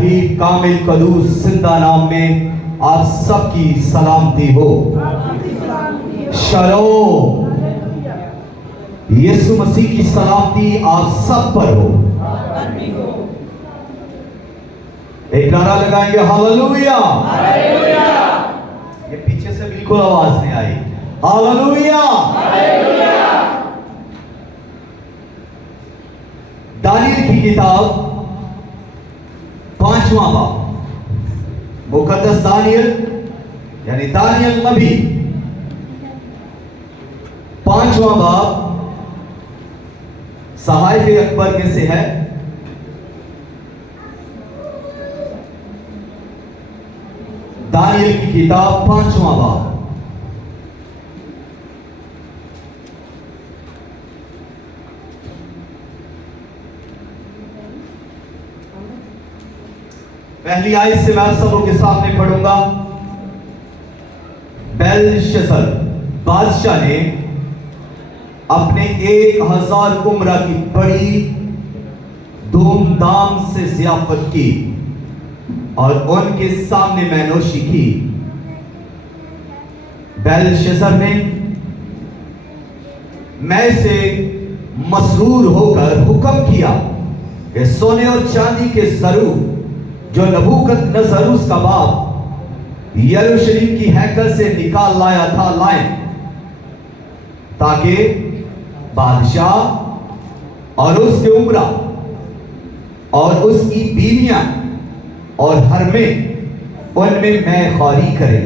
वहीद कामिल कदूस जिंदा नाम में आप सबकी सलामती हो। शलोम। यीशु मसीह की सलामती आप सब पर हो। एक नारा लगाएंगे, हालेलुया। ये पीछे से बिल्कुल आवाज नहीं आई। हालेलुया। दानियल की किताब 5वां बाब, मुकद्दस दानियल यानी दानियल नबी 5वां बाब सहाइफ अकबर में से है। दानियल की किताब 5वां बाब, पहली आयत से मैं आप सबों के सामने पढ़ूंगा। बेलशस्सर बादशाह ने अपने 1000 उम्रा की बड़ी धूमधाम से ज़ियाफत की और उनके सामने मैनोशी की। बेलशस्सर ने मैं से मसरूर होकर हुक्म किया कि सोने और चांदी के ज़रूर जो नबूकदनेस्सर उसका बाप यरूशलेम की हैकल से निकाल लाया था लाएं, ताकि बादशाह और उसके उमरा और उसकी बीवियां और हरमे उनमें मैं ख्वारी करें।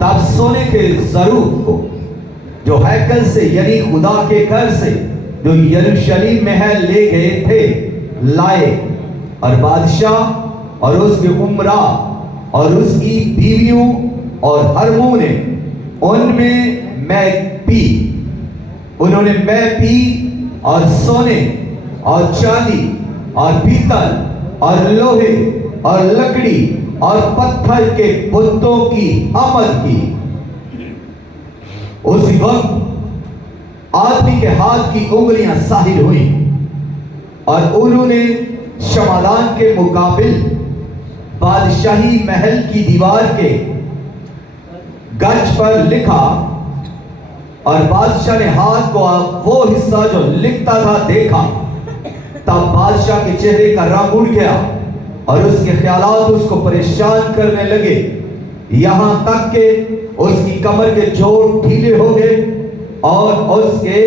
तब सोने के ज़रूर को जो हैकल से यानी खुदा के घर से जो यरूशलेम में है ले गए थे लाए, और बादशाह और उसके उमरा और उसकी बीवियों और हरमों ने उनमें मैं पी। उन्होंने मैं पी और सोने और चांदी और पीतल और लोहे और लकड़ी और पत्थर के बुतों की आमद की। उसी वक्त आदमी के हाथ की उंगलियां साहिल हुई और उन्होंने शमादान के मुकाबिल बादशाही महल की दीवार के गज पर लिखा, और बादशाह ने हाथ को वो हिस्सा जो लिखता था देखा। तब बादशाह के चेहरे का रंग उड़ गया और उसके ख्यालात उसको परेशान करने लगे, यहां तक कि उसकी कमर के जोड़ ढीले हो गए और उसके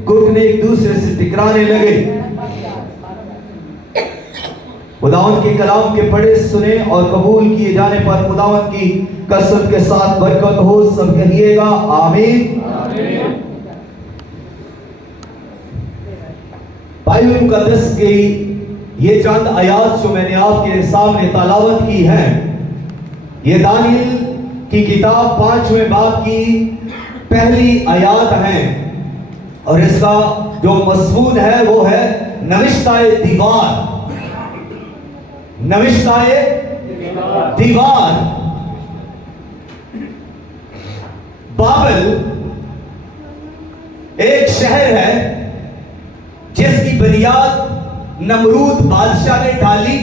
घुटने एक दूसरे से टकराने लगे। खुदावंद के कलाम के पढ़े सुने और कबूल किए जाने पर खुदावंद की कसरत के साथ बरकत हो। सब कहिएगा आमीन। बाइबल मुकद्दस की ये चंद आयात जो मैंने आपके सामने तलावत की है, ये दानियल की किताब 5वें बाब की पहली आयात है और इसका जो मज़मून है वो है नविश्ताए दीवार। नविश्ताए दीवार। बाबल एक शहर है जिसकी बुनियाद नमरूद बादशाह ने डाली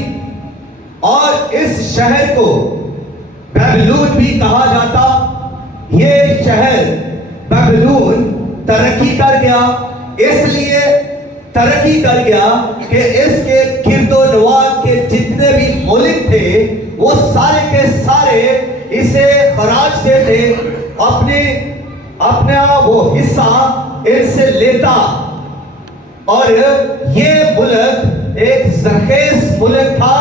और इस शहर को बेबीलोन भी कहा जाता। ये शहर बेबीलोन तरक्की कर गया, इसलिए तरक्की कर गया कि इसके गिरदोनवार के जितने भी मुल्क थे वो सारे के सारे इसे खराज देते, अपना वो हिस्सा इनसे लेता। और ये मुल्क एक जरखेज मुल्क था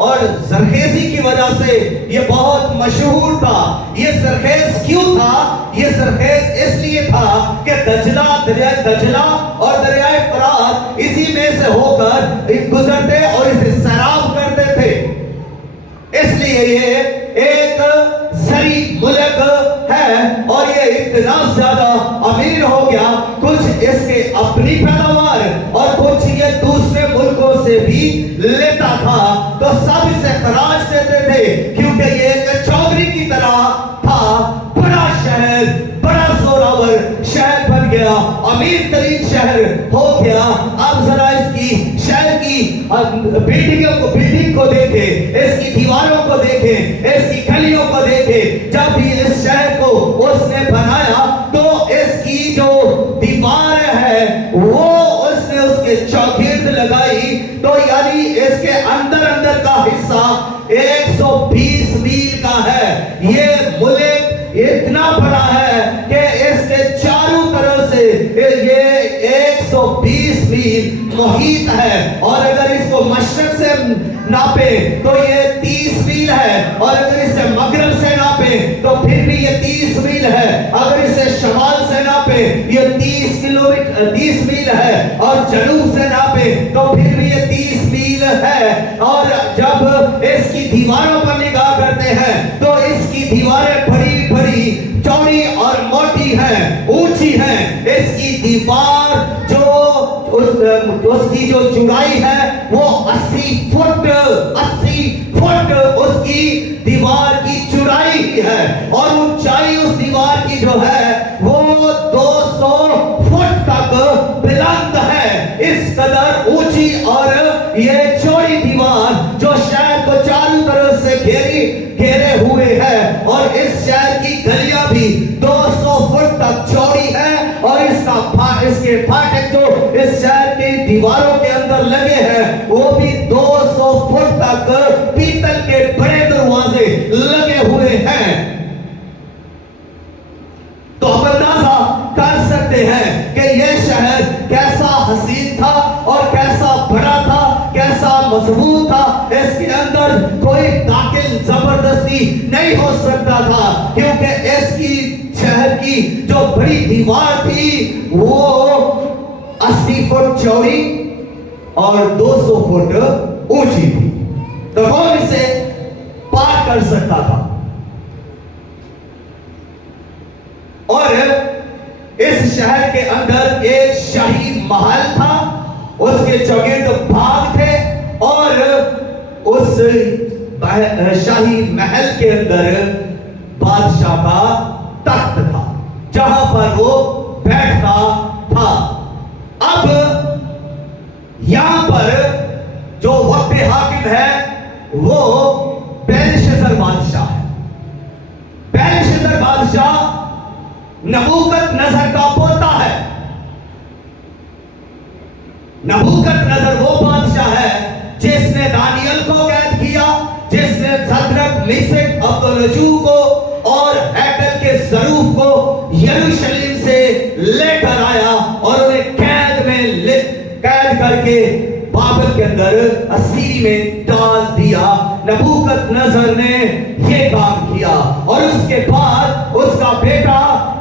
और जरखेजी की वजह से ये बहुत मशहूर था। ये जरखेज क्यों था? ये जरखेज इसलिए था कि दरियाए दजला और दरियाए फरात इसी में से होकर गुजरते और इसे सैराब करते थे। इसलिए ये एक जरी मुल्क है और ये इतना ज्यादा अमीर हो गया, कुछ इसके अपनी पैदावार और कुछ ये दूसरे मुल्कों से भी लेता था, तो सब इसे खराज देते थे क्योंकि ये एक चौधरी की तरह था। बड़ा शहर, बड़ा जोरावर शहर बन गया, अमीर तरीन शहर हो गया। अब जरा इसकी शहर की बिल्डिंग को देखे, इसकी दीवारों को देखे, इसकी गलियों को देखे। जब भी इस शहर को उसने बनाया तो इसकी जो दीवार है वो उसने उसके चौगिर्द लगाई। तो यानी इसके अंदर अंदर का हिस्सा 120 मील का है। ये मुल्क इतना बड़ा है कि इसके चारों तरफ से ये 120 मील मुहीत है। और अगर इसको मशरक से नापे तो ये 30 मील है, और अगर इसे मगरब से नापे तो फिर भी ये 30 मील है। अगर इसे शमाल से नापे ये 30 मील है, और जनूब से नापे तो फिर भी ये 30 मील है। और जब इसकी दीवारों पर निगाह करते हैं तो इसकी दीवारें बड़ी बड़ी, चौड़ी और मोटी है, ऊंची है। इसकी दीवार जो उसकी जो चौड़ाई है वो 80 फुट उसकी दीवार की चौड़ाई है, और ऊंचाई उस दीवार की जो है वो 200 फुट तक बुलंद है। इस कदर ऊंची और ये चौड़ी दीवार जो शहर को चारों तरफ से घेरे हुए है, और इस शहर की गलियां भी 200 फुट तक चौड़ी है। और इसके फाटक जो इस शहर की दीवारों के अंदर लगे हैं वो भी 200 फुट तक पीतल के बड़े दरवाजे लगे हुए हैं। तो आप अंदाजा कर सकते हैं कि यह शहर कैसा हसीन था और कैसा बड़ा था, कैसा मजबूत था। इसके अंदर कोई दाखिल जबरदस्ती नहीं हो सकता था, क्योंकि इसकी शहर की जो बड़ी दीवार थी वो 80 फुट चौड़ी और 200 फुट ऊंची थी। तो कौन इसे पार कर सकता था? और इस शहर के अंदर एक शाही महल था, उसके चौगिर्द बाग थे, और उस शाही महल के अंदर बादशाह का तख्त था जहां पर वो बैठता था। अब यहां पर जो वक्त हाकिम है वो बेलशस्सर बादशाह है। बेलशस्सर बादशाह नबूकदनेस्सर का पोता है। नबूकदनेस्सर वो बादशाह है जिसने दानियल को कैद किया, जिसने सदरक, मिशक, अब्दुल्लाजू को और हैकल के ज़रूफ को यरूशलेम से लेकर आया और उन्हें कैद करके बाबल के अंदर असीरी में डाल दिया। नबूकदनेस्सर ने यह काम किया, और उसके बाद उसका बेटा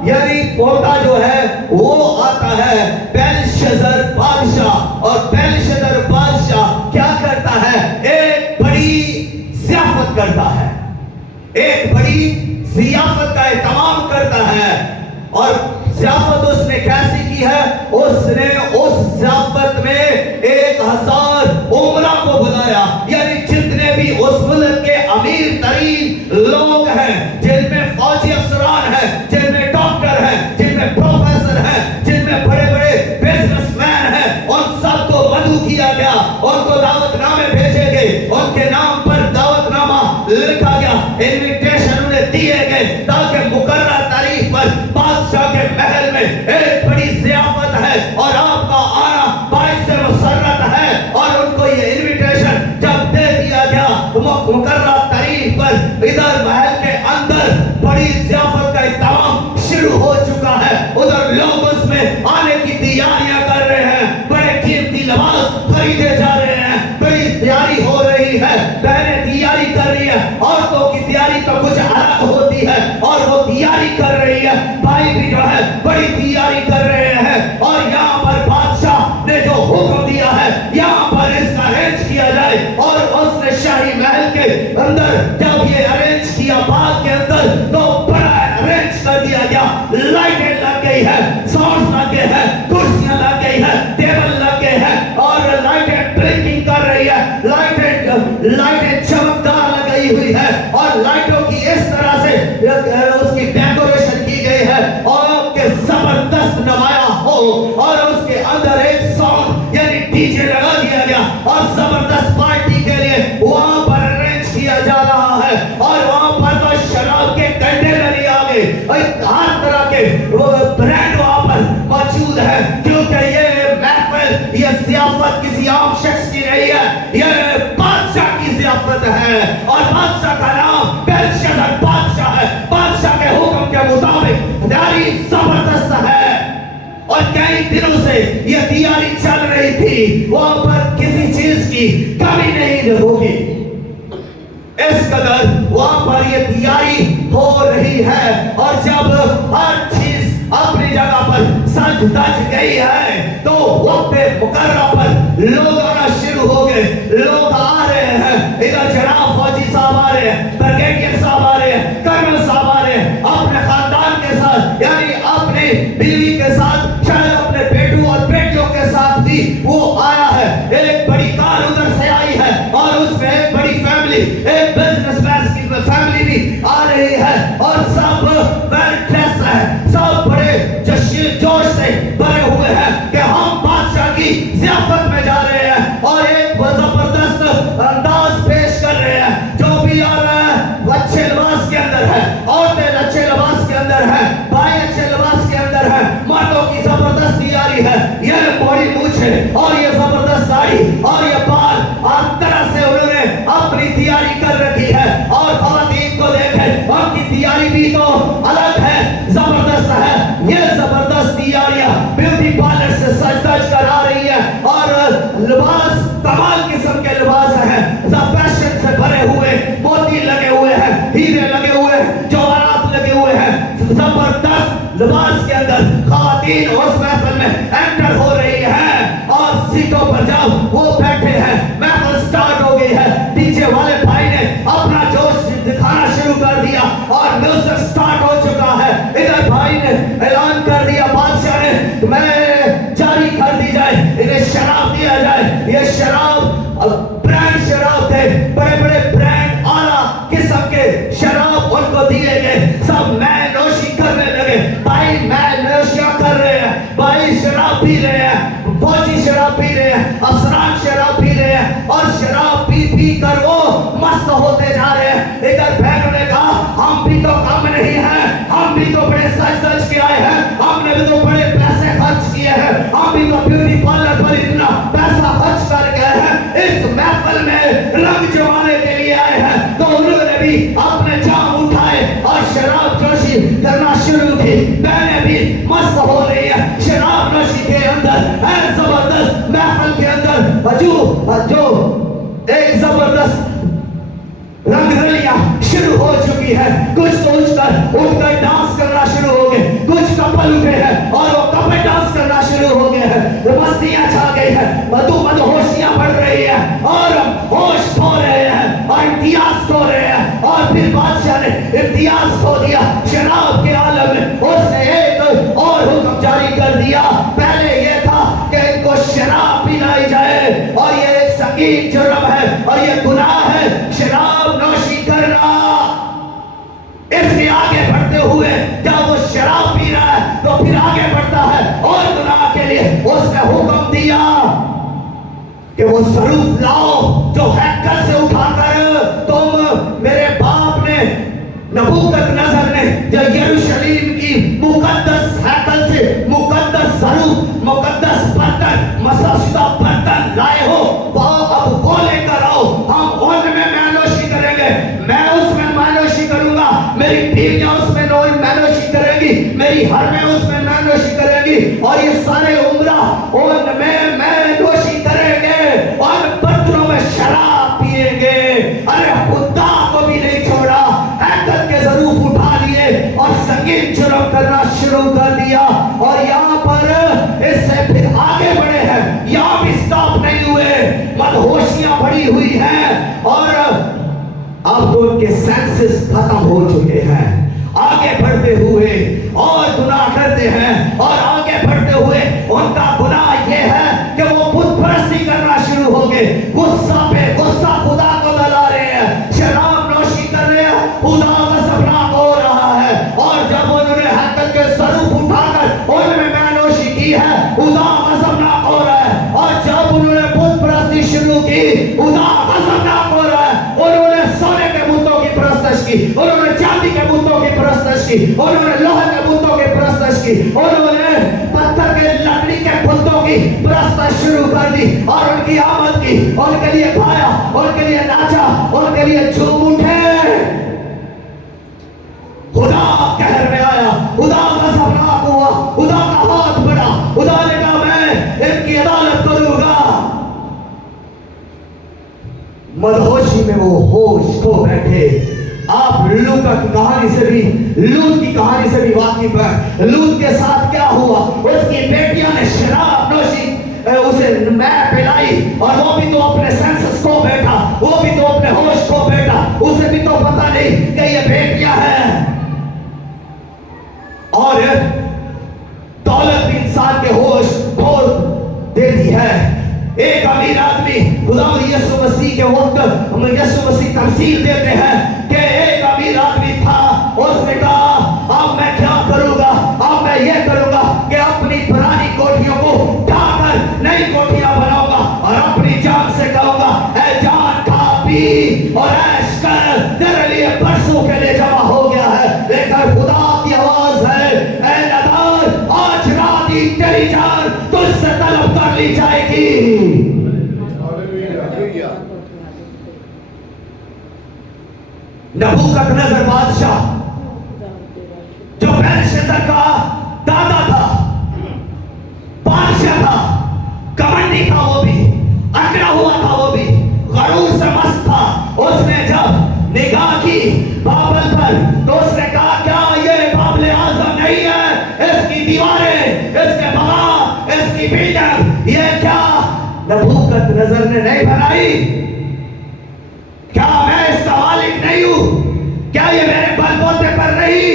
यानी पोता जो है वो आता है बेलशस्सर बादशाह। और बेलशस्सर बादशाह क्या करता है? एक बड़ी ज़ियाफत करता है, एक बड़ी ज़ियाफत का एहतमाम करता है। और ज़ियाफत उसने कैसी की है? उसने उस ज़ियाफत में 1000 उमरा को बुलाया, यानी जितने भी उस मुल्क के अमीर तरीन लोग हैं, जिनमें फौजी अफसरान हैं, जिनमें डॉक्टर हैं, जिनमें प्रोफेसर हैं, जिनमें बड़े बड़े बिजनेसमैन हैं, उन सबको मदऊ किया गया, उनको दावतनामे भेजे गए, उनके नाम पर दावतनामा लिखा गया, इनविटेशन उन्हें दिए गए, ताकि मुकर्रर तारीख पर बादशाह के महल में एक बड़ी ज़ियाफत है और आपका आना बाइस से मुसर्रत है। और उनको ये इनविटेशन जब दे दिया गया मुकर्रर तारीख पर, इधर महल के अंदर बड़ी ज़ियाफत का इंतजाम शुरू हो चुका है। उधर लोग उसमें आने की तैयारियां कर रहे हैं, बड़े कीमती लिबास खरीदे जा रहे हैं, बड़ी तैयारी हो रही है, बहनें तैयारी कर रही है, औरतों की तैयारी तो कुछ अलग होती है और वो तैयारी कर रही है, भाई भी जो है बड़ी तैयारी कर रहे हैं। और यहाँ पर बादशाह ने जो हुक्म दिया है यहाँ पर इसका अरेंज किया जाए, और उसने शाही महल के अंदर जब ये अरेंज किया, बाग के अंदर तो बड़ा अरेंज कर दिया गया। लाइटें लग गई है, साउंड लग गए हैं, कुर्सियां लग गई है, टेबल लग गए हैं, और लाइटें ब्लिंकिंग कर रही है, लाइटें चमकदार लगाई हुई है, और लाइटों की इस तरह से उसकी डेकोरेशन की गई है और के जबरदस्त नवाया हो, और उसके अंदर एक साउंड यानी डीजे लगा दिया गया और जबरदस्त है और बादशाह का नाम बेलशस्सर बादशाह है। बादशाह के हुक्म के मुताबिक तैयारी जबरदस्त है और कई दिनों से यह तैयारी चल रही थी। वहां पर किसी चीज की कमी नहीं होगी, इस कदर वहां पर यह तैयारी हो रही है। और जब हर चीज अपनी जगह पर सज धज गई है तो वक्त मुकर्रर पर लोग आना शुरू हो गए। लोग आ रहे हैं, इधर जनाब फौजी साहब आ रहे हैं, ब्रिगेडियर साहब आ रहे हैं, कर्नल साहब आ रहे हैं, अपने खानदान के साथ, यानी अपनी बीवी के साथ, शायद अपने बेटों और बेटियों के साथ भी वो आया है। एक बड़ी कार उधर से आई है और उसमें एक बड़ी फैमिली, एक बिजनेसमैन की फैमिली भी आ रही है और सब वेल ड्रेस है, सब बड़े जोश से भरे हुए हैं कि हम बादशाह की ज़ियाफत में जा रहे हैं और एक जबरदस्त अंदाज पेश कर रहे हैं। जो भी आ रहा है वो अच्छे लिबास के अंदर है, औरतें अच्छे लिबास के अंदर है, भाई अच्छे लिबास के अंदर है, मर्दों की जबरदस्त तैयारी है। ये बड़ी मूछ है और ये जबरदस्त दाढ़ी और ये बाल, हर तरह से उन्होंने अपनी तैयारी कर रखी है। और ख़वातीन को देखें, उनकी तैयारी भी तो अलग है, जबरदस्त है। ये जबरदस्त तैयारियां ब्यूटी पार्लर से सज धज कर आ रही है और लिबास कमाल किस्म के लिबास हैं, फैशन से भरे हुए, मोती लगे हुए हैं, हीरे लगे हुए हैं, जवाहरात लगे हुए हैं, जबरदस्त लिबास के अंदर ख़वातीन उस महफिल में एंटर हो रही है। और सीटों पर जब वो बैठे हैं, महफिल स्टार्ट हो गई है। डीजे वाले भाई ने अपना जोश दिखाना शुरू कर दिया और म्यूजिक स्टार्ट हो चुका है। इधर भाई ने ऐलान कर दिया, बादशाह ने, मैं जारी कर दी जाए, इन्हें शराब दिया जाए। ये शराब ब्रांड शराब थे, बड़े बड़े ब्रांड आला किस्म के शराब उनको दिए गए। सब मैं नोशी करने लगे। भाई मैं नोशियां कर रहे हैं, भाई शराब पी रहे हैं, फौजी शराब पी रहे हैं, अफसरान शराब पी रहे हैं और शराब पी पी कर वो मस्त होते जा रहे हैं। इधर बहनों ने कहा, हम भी तो कम नहीं हैं, हम भी तो बड़े सच सच के आए हैं, हमने भी तो बड़े पैसे खर्च किए हैं, हम भी तो ब्यूटी पार्लर पर इतना पैसा खर्च कर गए हैं, इस महफिल में रंग जमाने के लिए आए हैं। तो उन्होंने भी अपने जाम उठाए और शराब नोशी करना शुरू की। बहनें भी मस्त हो रही है शराब नोशी के अंदर, है जबरदस्त महफिल के अंदर जो एक जबरदस्त रंगरलियां शुरू हो चुकी है। कुछ तो उठकर डांस करना शुरू हो गए, कुछ कपल उठे हैं और वो कपल डांस करना शुरू हो गए हैं। मस्तियां छा गई है, मधुहोशियां बढ़ रही है और होश खो रहे हैं और इम्तियाज खो रहे हैं। और फिर बादशाह ने इम्तियाज खो दिया शराब के आलम में। उसने एक और हुक्म जारी कर दिया। पहले ये था कि इनको शराब पिलाई जाए और ये एक संगीन जुर्म है और ये गुनाह है शराब नोशी करना। इसलिए आगे बढ़ते हुए जब वो शराब पी रहा है तो फिर आगे बढ़ता है और गुनाह के लिए उसने हुक्म दिया कि वो स्वरूप लाओ जो हैकल से उठाकर तुम मेरे बाप ने नबूकदनेस्सर ने जो यरूशलेम की मुकद्दस हैकल से मुकद्दस स्वरूप, मुकद्दस बर्तन, मसाजुदा बर्तन लाए हो, अब वो लेकर आओ, हम उनमें मैनोशी करेंगे, मैं उसमें मैनोशी करूंगा, मेरी बीवियां उसमें मैनोशी करेगी, मेरी हर में उसमें मैनोशी करेगी और ये सारे उम्रा उनमें मैनोशी करेंगे और बर्तनों में शराब पिएंगे। अरे खुदा को भी नहीं छोड़ा, हैकल के ज़रूफ उठा लिए और संगीन जुर्म करना शुरू कर दिया। और यहाँ पर इससे फिर आगे बढ़े हैं, यहाँ भी स्टॉप नहीं हुए, मदहोशियां बढ़ी हुई हैं और अब तो उनके सेंसेस खत्म हो चुके हैं। आगे बढ़ते हुए और गुनाह करते हैं और आगे बढ़ते हुए उनका गुनाह यह है कि वो बुत परस्ती करना शुरू हो गए। गुस्सा पे गुस्सा खुदा को लगा रहे हैं, शराब नोशी कर रहे हैं, खुदा गज़बनाक हो रहा है। और जब उन्होंने हैकल के स्वरूप उठाकर उनमें मैनोशी की है, खुदा गज़बनाक हो रहा है। और जब उन्होंने बुत परस्ती शुरू की, खुदा गज़बनाक हो रहा है। उन्होंने सोने के बुतों की परस्तिश की, उन्होंने चांदी के बुतों की परस्तिश की, उन्होंने लोहे के बुतों की परस्तिश की, उन्होंने पत्थर के लकड़ी के बुतों की परस्तिश शुरू कर दी और उनकी आमद की, उनके लिए खाया, उनके लिए नाचा, उनके लिए मदहोशी में वो होश खो बैठे। आप लूका की कहानी से भी, लूत की कहानी से भी वाकिफ है। लूत के साथ क्या हुआ? उसकी बेटियां ने शराब नोशी उसे मैं पिलाई, और वो भी तो अपने सेंसेस खो बैठा, वो भी तो अपने होश खो बैठा। उसे भी तो पता नहीं कि ये बेटियां हैं। और दौलत भी इंसान के होश खो देती है। एक अमीर आदमी, खुदा यीशु मसीह के वक्त हम यीशु मसीह तमसील देते हैं कि एक अमीर आदमी था, उसने कहा अब मैं क्या करूंगा, अब मैं ये करूंगा कि अपनी पुरानी कोठियों को ढाकर नई कोठियां बनाऊंगा और अपनी जान से कहूंगा ऐ जान खा पी और ऐश कर, तेरे लिए बरसों के लिए जमा हो गया है। लेकिन खुदा की आवाज है, ऐ नदार, आज रात ही तेरी जान तुझसे तलब कर ली जाएगी। नबूकदनेस्सर बादशाह जो बेलशस्सर का दादा था, बादशाह था, कमांडी था, वो भी अकड़ा हुआ था, वो भी गरूर से मस्त था। उसने जब निगाह की बाबल पर तो उसने कहा क्या ये बाबले आजम नहीं है? इसकी दीवारें, इसके बाग, इसकी बिल्डिंग, ये क्या नबूकदनेस्सर ने नहीं बनाई? क्या मैं इसका मालिक नहीं हूं? क्या ये मेरे बलबूते पर नहीं?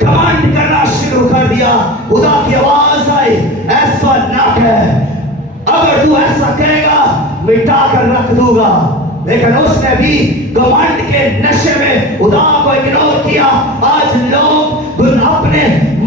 कमांड करना शुरू कर दिया। खुदा की आवाज आई, ऐसा ना कह, अगर तू ऐसा कहेगा मिटा कर रख दूंगा। लेकिन उसने भी कमांड के नशे में खुदा को इग्नोर किया। आज लोग अपने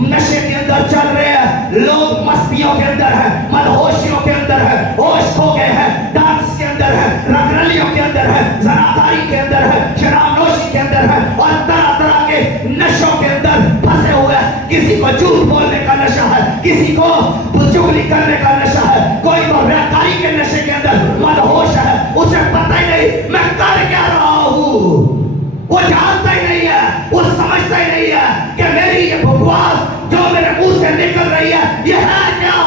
नशे के अंदर चल रहे हैं, लोग मस्तियों के अंदर है, मदहोशियों के अंदर है, होश खो गए हैं, डांस के अंदर है, रंगरलियों के अंदर है, जनादारी के अंदर है, शराबनोशी के अंदर है, और तरह तरह के नशों के अंदर फंसे हुए हैं। किसी को झूठ बोलने का नशा है, किसी को चुगली करने का नशा है, कोई तो व्यापारी के नशे के अंदर मदहोश है, उसे पता ही नहीं मैं कर क्या रहा हूं। वो जानता ही नहीं है, वो समझता ही नहीं है कि मेरी ये बकवास जो मेरे मुंह से निकल रही है ये है क्या?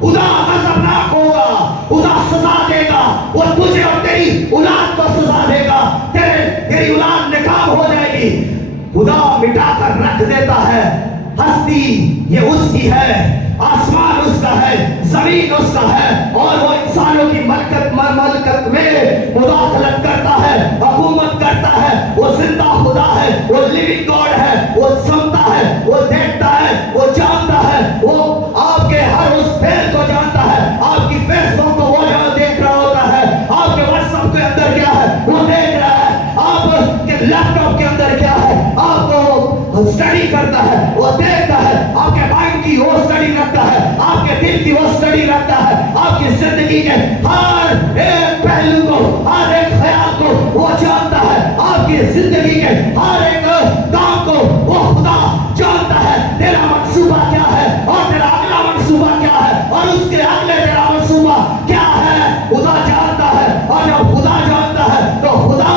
खुदा गजबनाक होगा, खुदा सजा देगा, वो तुझे और तेरी औलाद को सजा देगा, तेरी औलाद निकाम हो जाएगी। खुदा मिटा कर रख देता है। हस्ती ये उसकी है, आसमान उसका है, जमीन उसका है, और वो इंसानों की मलकत में मुदाखलत करता है, हुकूमत करता है। वो जिंदा खुदा है, वो लिविंग गॉड है, वो सुनता है, वो देखता है, वो जानता है, वो आपके हर उस फेल को जानता है। आपकी फेसबुक को वो देख रहा होता है, आपके व्हाट्सएप के अंदर क्या है वो देख रहा है, आपके लैपटॉप के अंदर क्या है आपको स्टडी करता है, वो देखता है, आपके माइंड की वो स्टडी रखता है, आपके दिल की वो स्टडी रखता है, आपकी जिंदगी के हर एक पहलू को, हर एक ख्याल को वो जानता है, आपकी जिंदगी के हर एक काम को वो खुदा जानता है। तेरा मंसूबा क्या है और तेरा अगला मंसूबा क्या है और उसके अगले तेरा मंसूबा क्या है, खुदा जानता है। और जब खुदा जानता है तो खुदा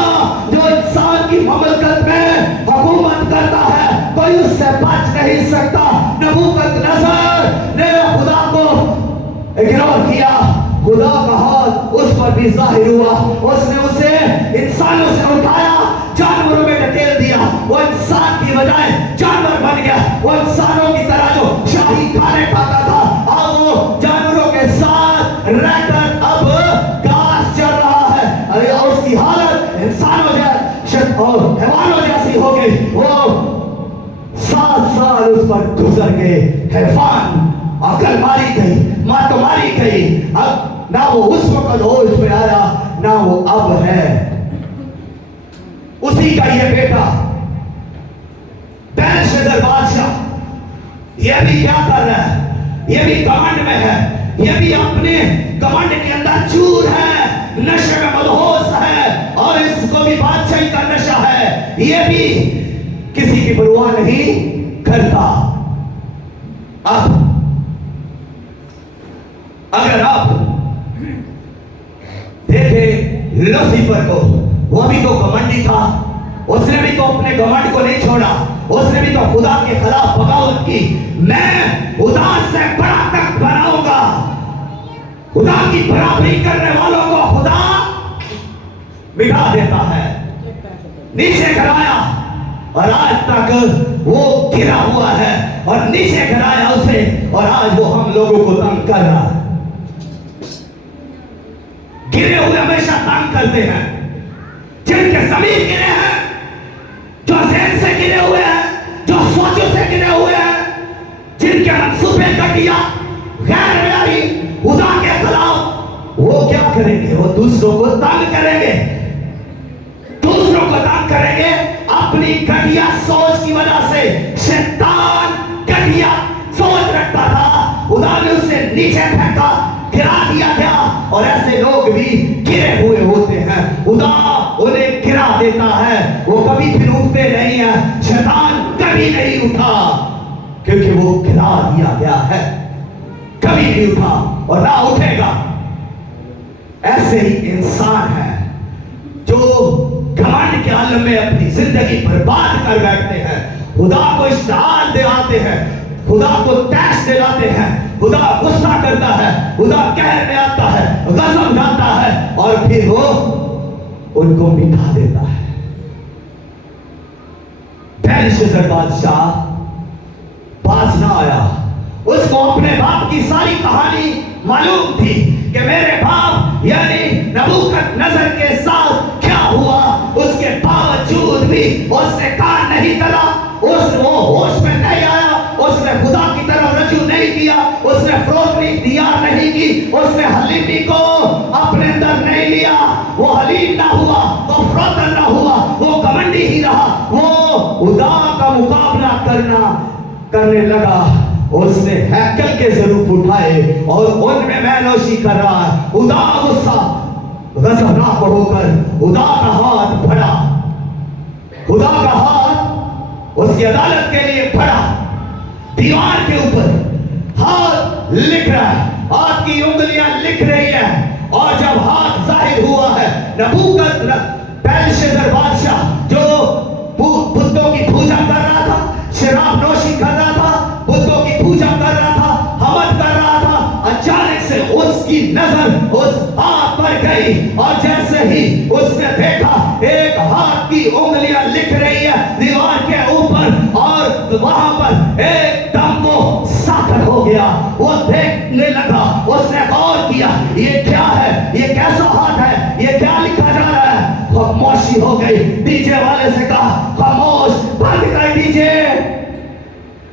जो इंसान की ममलकत में हुकूमत करता है कोई उससे बच नहीं सकता। नबूकदनेस्सर ने खुदा को इग्नोर किया, खुदा का हाथ उस पर भी जाहिर हुआ। उसने उसे इंसानों से उठाया, जानवरों में धकेल दिया, वो इंसान की बजाय जानवर बन गया। वो इंसानों की तरह जो शाही खाने खाता था, अब वो जानवरों के साथ रहकर अब घास चल रहा है। अरे उसकी हालत इंसानों जैसी और हैवानों जैसी हो गई। वो 7 साल उस पर गुजर गए। हैवान अकल मारी गई, मां तो मारी गई। अब ना वो उस वक्त होश में आया ना वो अब है। उसी का ये बेटा बेलशस्सर बादशाह ये भी क्या कर रहा है? ये भी कमांड में है, ये भी अपने कमांड के अंदर चूर है, नशे में मदहोश है, और इसको भी बादशाही का नशा है। ये भी किसी की परवाह नहीं करता। अब अगर आप देखे लूसीफर को, वो भी तो घमंडी था, उसने भी तो अपने घमंड को नहीं छोड़ा, उसने भी तो खुदा के खिलाफ बगावत की। मैं खुदा से बड़ा तख्त बनाऊंगा, खुदा की बराबरी करने वालों को खुदा मिटा देता है। नीचे गिराया और आज तक वो गिरा हुआ है और नीचे गिराया उसे और आज वो हम लोगों को तंग कर रहा है। गिरे हुए हमेशा तंग करते हैं। जिनके जमीन गिरे हैं, जो ज़हन से गिरे हुए हैं, जो सोचों से गिरे हुए हैं, जिनके मंसूबे घटिया गैर म्यारी खुदा के खिलाफ, वो क्या करेंगे? वो दूसरों को तंग करेंगे, दूसरों को तंग करेंगे अपनी घटिया सोच की वजह से। शैतान घटिया सोच रखता था, खुदा ने उसे नीचे फेंका, गिरा दिया गया। और ऐसे लोग भी गिरे हुए होते हैं, खुदा उन्हें गिरा देता है। वो कभी फिर उठते नहीं है, शैतान कभी नहीं उठा, क्योंकि वो गिरा दिया गया है, कभी नहीं उठा और ना उठेगा। ऐसे ही इंसान है जो घमंड के आलम में अपनी जिंदगी बर्बाद कर बैठते हैं, खुदा को इश्तिहार दिलाते हैं, खुदा को तैश दिलाते हैं, खुदा गुस्सा करता है, खुदा कहर में आता है, गज़ब जाता है और फिर वो उनको मिटा देता है। बेलशस्सर बादशाह पास ना आया, उसको अपने बाप की सारी कहानी मालूम थी कि मेरे बाप यानी नबूकदनेस्सर के साथ क्या हुआ। उसके बावजूद भी उसने कान नहीं धरा, वो होश में नहीं आया, उसने खुदा की तरफ रजू नहीं किया, उसने फरोख्ती इख्तियार नहीं की, उसने हलीमी को अपने अंदर नहीं लिया। वो हलीम ना हुआ, वो फरोख्त ना हुआ, वो घमंडी ही रहा। वो खुदा का मुकाबला करने लगा। उसने हैकल के ज़रूफ उठाए और उनमें मैनोशी कर रहा है। खुदा गुस्सा गज़बनाक होकर खुदा का हाथ बढ़ा, खुदा का हाथ उसकी अदालत के लिए बढ़ा। दीवार के ऊपर हाथ लिख रहा है, हाथ की उंगलियां लिख रही है। और जब हाथ जाहिर हुआ है, बेलशस्सर बादशाह जो बुतों की पूजा कर रहा था, शराब नोशी कर रहा था, बुतों की पूजा कर रहा था, हमद कर रहा था, अचानक से उसकी नजर उस हाथ पर गई और जैसे ही उसने देखा एक हाथ की उंगलियां लिख रही है दीवार के ऊपर और वहां पर एकदम वो साकर हो गया। वो देखने लगा, उसने गौर किया, ये क्या है, ये कैसा हाथ है, ये क्या लिखा जा रहा है। खामोशी हो गई। डीजे वाले से कहा खामोश, बंद कर डीजे।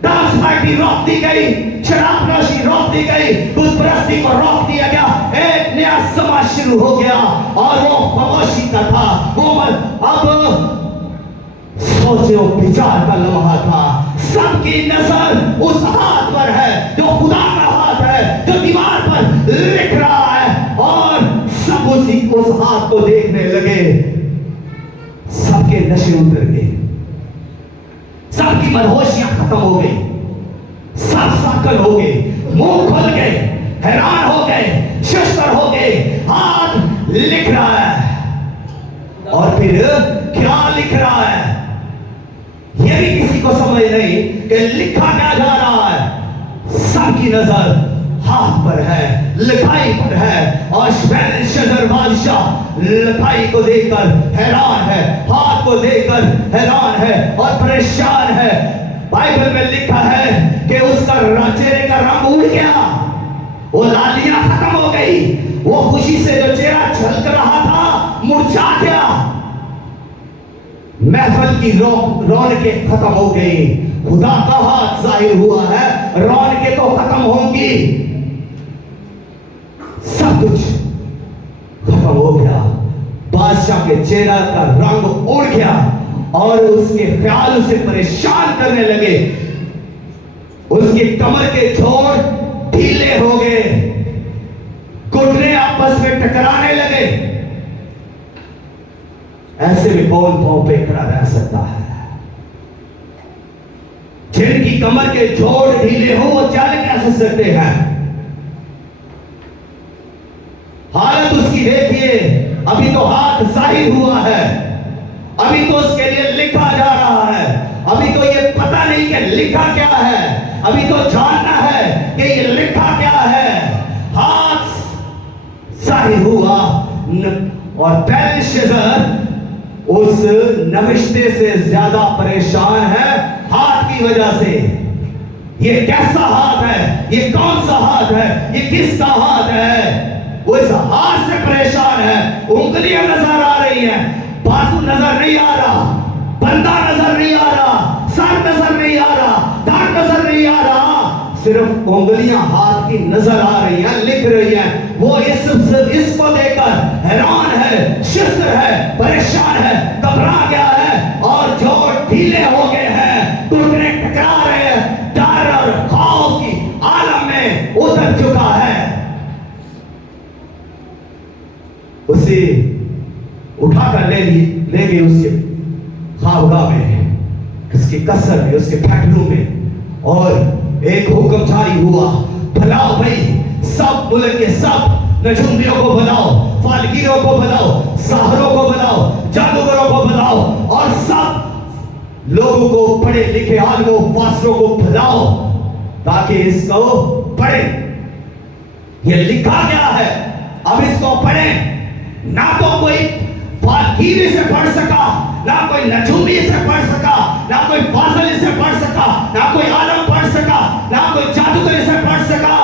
डांस पार्टी रोक दी गई, शराब नोशी रोक दी गई, बुत परस्ती को रोक दिया गया। एक नया समाज शुरू हो गया और वो खामोशी का था। वो अब सोचो विचार का लम्हा था। सबकी नजर उस हाथ पर है जो खुदा का हाथ है, जो दीवार पर लिख रहा है और सब उस हाथ को देखने लगे। सबके नशे उतर गए, सबकी मनहोशियां खत्म हो गई, सब साकल हो गए, मुंह खुल गए, हैरान हो गए, शस्त्र हो गए। हाथ लिख रहा है और फिर क्या लिख रहा है ये भी किसी को समझ नहीं कि लिखा क्या जा रहा है। सबकी नजर हाथ पर है, लिखाई पर है और बेलशस्सर बादशाह लिखाई को देखकर हैरान है, हाथ को देखकर हैरान है और परेशान है। बाइबल में लिखा है कि उसका चेहरे का रंग उड़ गया, वो लालियां खत्म हो गई, वो खुशी से जो चेहरा झलक रहा था मुरझा गया। महफिल की रौनकें खत्म हो गई। खुदा का हाथ जाहिर हुआ है, रौनकें तो खत्म होंगी, सब कुछ खत्म हो गया। बादशाह के चेहरा का रंग उड़ गया और उसके ख्याल उसे परेशान करने लगे। उसके कमर के जोड़ ढीले हो गए, घुटने आपस में टकराने लगे। ऐसे में कौन पांव पे खड़ा रह सकता है? जिनकी कमर के जोड़ ढीले हो वो चल कैसे सकते हैं? हालत उसकी देखिए, अभी तो हाथ जाहिर हुआ है, अभी तो उसके लिए लिखा जा रहा है, अभी तो ये पता नहीं कि लिखा क्या है, अभी तो जानना है कि ये लिखा क्या है। हाथ जाहिर हुआ और बेलशस्सर उस नविश्ते से ज्यादा परेशान है हाथ की वजह से। ये कैसा हाथ है, ये कौन सा हाथ है, ये किसका हाथ है? वो इस हाथ से परेशान है। उंगलियां नजर आ रही हैं, बाजू नजर नहीं आ रहा, बंदा नजर नहीं आ रहा, सर नजर नहीं आ रहा, दांत नजर नहीं आ रहा, सिर्फ उंगलियां हाथ की नजर आ रही हैं, लिख रही हैं। वो इसको देखकर हैरान है, शिस्त है, परेशान है, घबरा गया है और जो ढीले हो गए हैं, टूटने टकरा रहे हैं, डर और खौफ की आलम में उतर चुका है। उसे उठाकर ले गए उसके खाबगाह में, उसके कसर में, उसके फैक्ट्री में, और एक हुक्म जारी हुआ, बुलाओ भाई सब मुल्क के सब नजूमियों को बुलाओ, फालगीरों को बुलाओ, साहरों को बुलाओ, जादूगरों को बुलाओ और सब लोगों को, पढ़े लिखे आलिमों फासलों को बुलाओ ताकि इसको पढ़े। ये लिखा गया है, अब इसको पढ़े। ना तो कोई फालगीरी से पढ़ सका, ना कोई नजूमी से पढ़ सका, ना कोई फाजली से पढ़ सका, ना कोई आलम पढ़ सका, ना कोई जादूगरी से पढ़ सका,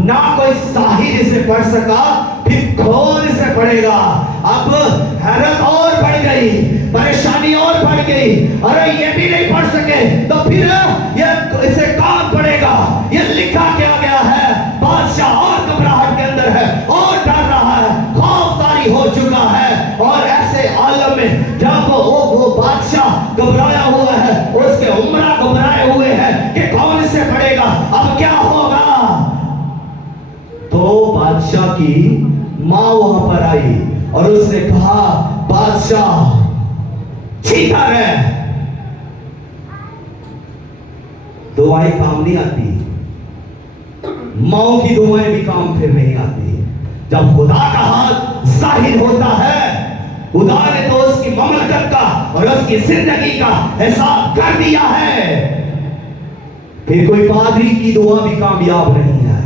ना कोई साहिर से पढ़ सका, फिर कौन से पढ़ेगा? अब हैरत और बढ़ गई, परेशानी और बढ़ गई। अरे ये भी नहीं पढ़ सके तो फिर ये इसे कौन पढ़ेगा? ये लिखा क्या गया है? बादशाह और घबराहट के अंदर है और डर रहा है, खौफदारी हो चुका है। और ऐसे आलम में जब वो बादशाह घबराया हुआ है, उसके उमरा घबराए हुए हैं कि कौन इसे पढ़ेगा, अब क्या होगा? तो बादशाह की मां वहां पर आई और उसने कहा, बादशाह चीता है, दुआएं काम नहीं आती, माओ की दुआएं भी काम फिर नहीं आती। जब खुदा का हाथ जाहिर होता है, खुदा ने तो उसकी ममलकत का और उसकी जिंदगी का हिसाब कर दिया है, फिर कोई पादरी की दुआ भी कामयाब नहीं है,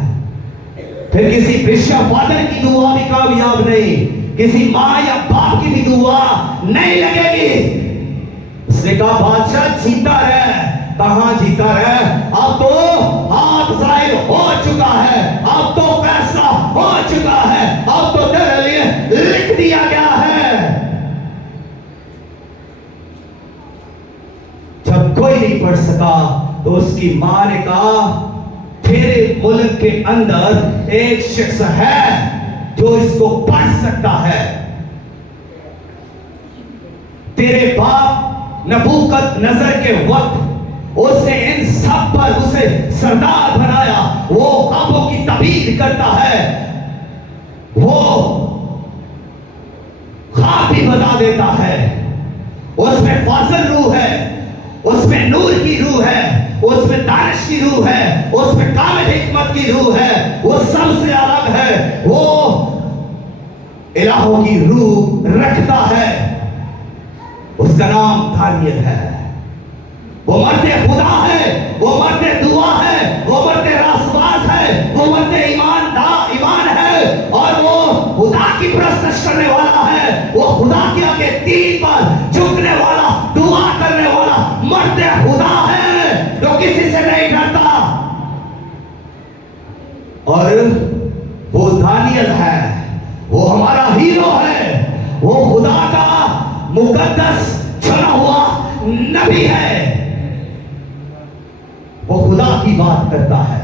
फिर किसी बिशप फादर की दुआ भी कामयाब नहीं, किसी माँ या बाप की भी दुआ नहीं लगेगी। उसने कहा, बादशाह जीता रहे। कहां जीता रहे? अब तो हाथ जाहिर हो चुका है, अब तो फैसला हो चुका है, अब तो तेरे लिए लिख दिया गया है। जब कोई नहीं पढ़ सका तो उसकी मां ने कहा, तेरे मुल्क के अंदर एक शख्स है जो इसको पढ़ सकता है। तेरे बाप नबूकत नजर के वक्त उसने इन सब पर उसे सरदार बनाया, वो ख्वाबों की तबीर करता है, वो ख्वाब भी बता देता है, उसमें फाजल रूह है, उसमें नूर की रूह है, उसमें दानिश की रूह है, उसमें कामिल हिकमत की रूह है, वो सबसे अलग है, वो इलाहों की रूह रखता है। उसका नाम दानियल है। वो मर्द खुदा है, वो मर्द दुआ है, वो मर्द रासबाज है, वो मर्द ईमान है और वो खुदा की परस्तिश करने वाला है, वो खुदा के आगे 3 बार झुकने वाला, दुआ करने वाला मर्द खुदा है जो किसी से नहीं डरता। और वो दानियल है, वो हमारा हीरो है, वो खुदा का मुकद्दस चुना हुआ नबी है, वो खुदा की बात करता है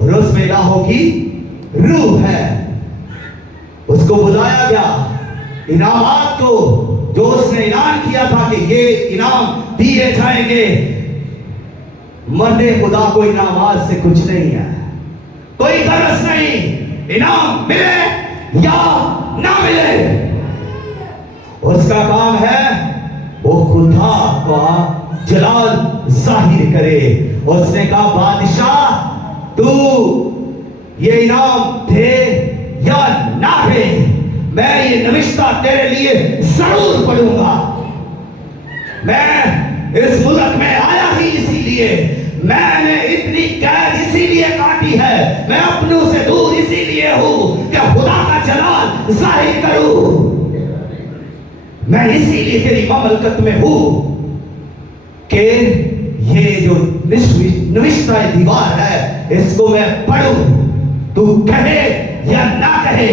और उसमें इलाहों की रूह है। उसको बुलाया गया इनामात को, जो उसने ऐलान किया था कि ये इनाम दिए जाएंगे। मर्दे खुदा को इनामात से कुछ नहीं है, कोई गरज नहीं, इनाम मिले या ना मिले, उसका काम है वो खुदा का जलाल जाहिर करे। उसने कहा, बादशाह तू ये इनाम दे या ना दे, मैं ये नविश्ता तेरे लिए जरूर पढ़ूंगा। मैं इस मुल्क में आया ही इसीलिए, मैंने इतनी कैद इसीलिए काटी है, मैं अपनों से दूर इसीलिए हूं कि खुदा का जलाल जाहिर करूं। मैं इसीलिए तेरी ममलकत में हूं कि ये जो निविष्टा दीवार है इसको मैं पढ़ूं, तू कहे या ना कहे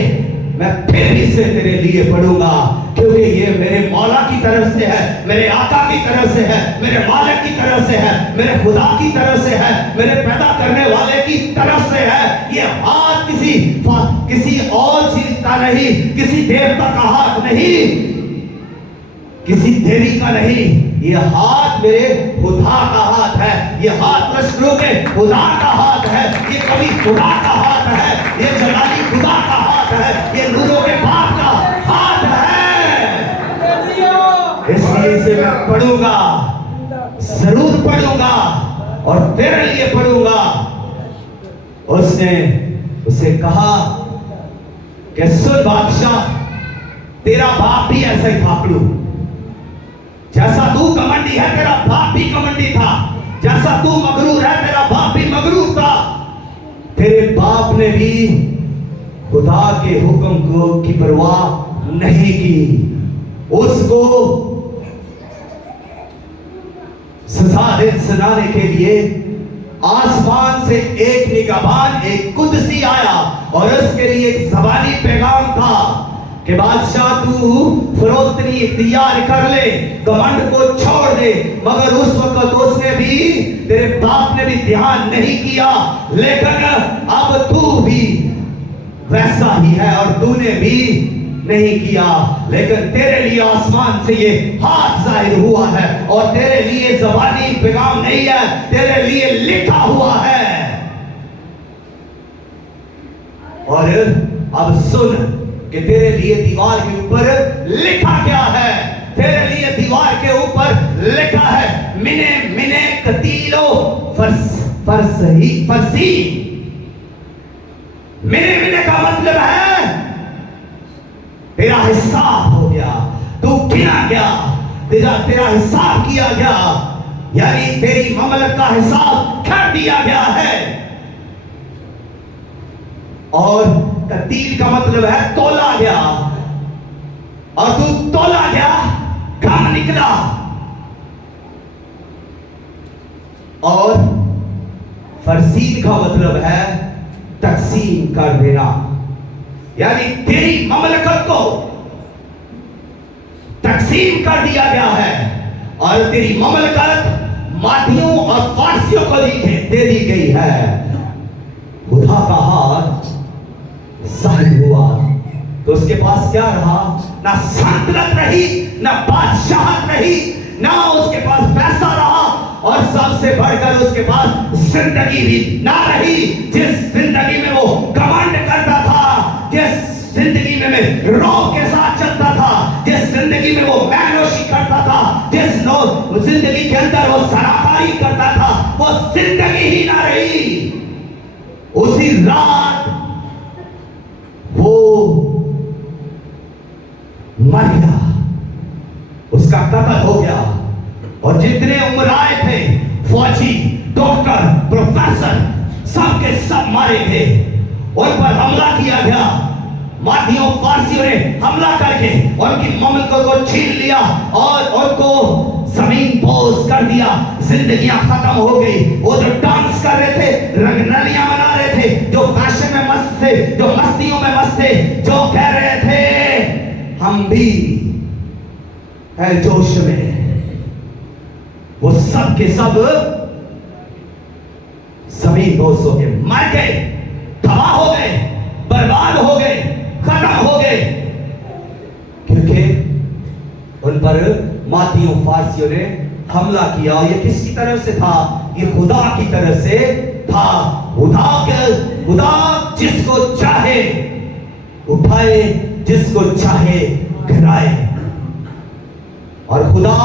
मैं फिर इसे तेरे लिए पढ़ूंगा, क्योंकि ये मेरे मौला की तरफ से है, मेरे आका की तरफ से है, मेरे मालिक की तरफ से है, मेरे खुदा की तरफ से है, मेरे पैदा करने वाले की तरफ से है। ये हाथ किसी और चीज का नहीं, किसी देवता का हाथ नहीं, किसी देवी का नहीं, ये हाथ मेरे खुदा का हाथ है, ये हाथ लश्करों के खुदा का हाथ है, ये कभी खुदा का हाथ है, ये जलाली खुदा का हाथ है, ये नूरों के बाप का हाथ है। इसलिए इसे मैं पढ़ूंगा, जरूर पढ़ूंगा और तेरे लिए पढ़ूंगा। उसने उसे कहा कि सुन बादशाह, तेरा बाप भी ऐसा ही था, जैसा तू कमंडी है तेरा बाप भी कमंडी था, जैसा तू मगरूर है तेरा बाप भी मगरूर था। तेरे बाप ने भी खुदा के हुक्म को की परवाह नहीं की, उसको सजा सुनाने के लिए आसमान से एक निगहबान, एक कुदसी आया और उसके लिए एक ज़बानी पैगाम था कि बादशाह तू फरोख्तनी इख्तियार कर ले, कमांड को छोड़ दे। मगर उस वक्त उसने भी, तेरे बाप ने भी ध्यान नहीं किया, लेकिन अब तू भी वैसा ही है और तूने भी नहीं किया। लेकिन तेरे लिए आसमान से ये हाथ जाहिर हुआ है और तेरे लिए ज़बानी पैगाम नहीं है, तेरे लिए लिखा हुआ है। और अब सुन कि तेरे लिए दीवार के ऊपर लिखा क्या है। तेरे लिए दीवार के ऊपर लिखा है मिने मिने कतीलो फरसी। मिने मिने का मतलब है तेरा हिसाब हो गया, तू गिना गया, तेरा हिसाब किया गया, यानी तेरी ममलक का हिसाब कर दिया गया है। और कतील का मतलब है तोला गया, और तू तोला गया, कम निकला। और फरसीन का मतलब है तकसीम कर देना, यानी तेरी ममलकत को तकसीम कर दिया गया है और तेरी ममलकत मादियों और फारसियों को दे दी गई है। खुदा का हाथ जाहिर हुआ तो उसके पास क्या रहा? ना सल्तनत रही, ना बादशाहत रही, ना उसके पास पैसा रहा, और सबसे बढ़कर उसके पास जिंदगी भी ना रही। जिस जिंदगी में वो कमांड करता था, जिस जिंदगी में रोग के साथ चलता था, जिस जिंदगी में वो मैनोशी करता था, जिस जिंदगी के अंदर वो सराकारी करता था, वो जिंदगी ही ना रही। उसी रात वो मर गया, उसका कत्ल हो गया। और जितने उमराए थे, फौजी, डॉक्टर, प्रोफेसर, सब के सब मारे गए। उन पर हमला किया गया, मादियों फारसियों ने हमला करके उनकी ममलकों को छीन लिया और उनको जमीन पोज कर दिया। जिंदगियां खत्म हो गई। वो जो डांस कर रहे थे, रंगरलियां मना रहे थे, जो फैशन में मस्त थे, जो मस्तियों में मस्त थे, जो कह रहे थे हम भी है जोश में, वो सब के सब जमीन पोज हो गए, मर गए, तबाह हो गए, बर्बाद हो गए, खत्म हो गए, क्योंकि उन पर मादियों फारसियों ने हमला किया। और ये किसकी तरफ से था? ये खुदा की तरफ से था। खुदा जिसको चाहे उठाए, जिसको चाहे गिराए। और खुदा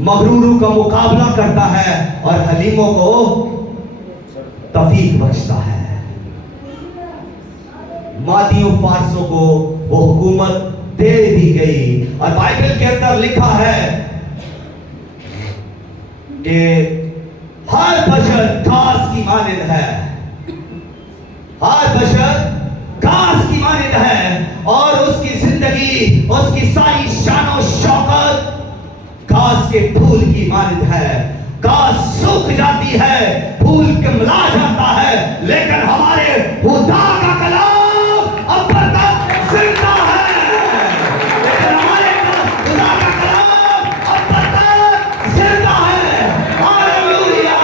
मगरूरों का मुकाबला करता है और हलीमों को तौफीक बख्शता है। मादियों फारसों को वो हुकूमत दे दी गई। और बाइबल के अंदर लिखा है कि हर बशर घास की मानिंद है, हर बशर घास की मानिंद है और उसकी जिंदगी, उसकी सारी शान शौकत घास के फूल की मानिंद है। घास सूख जाती है, फूल कमला जाता है, लेकिन हमारे खुदा का कलाम अब तक जिंदा है। लेकिन हमारे खुदा का कलाम अब तक जिंदा है। हालेलुया।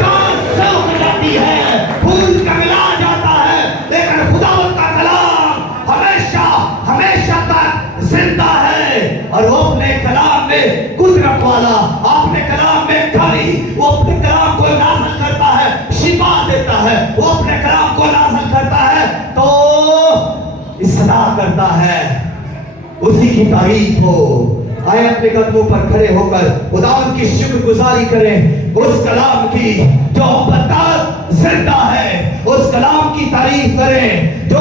घास सूख जाती है, फूल कमला जाता है, लेकिन खुदा का कलाम हमेशा हमेशा तक जिंदा है। और वो अपने कलाम में कुदरत वाला, अपने कलाम में खाली, वो अपने कलाम को नाज़िल करता है, शिफा देता है। वो अपने कलाम को नाज़िल करता है तो इसला करता है, उसी की तारीफ हो। आए अपने कदमों पर खड़े होकर खुदावंद की शुक्रगुजारी करें उस कलाम की जो अब तक जिंदा है। उस कलाम की तारीफ करें जो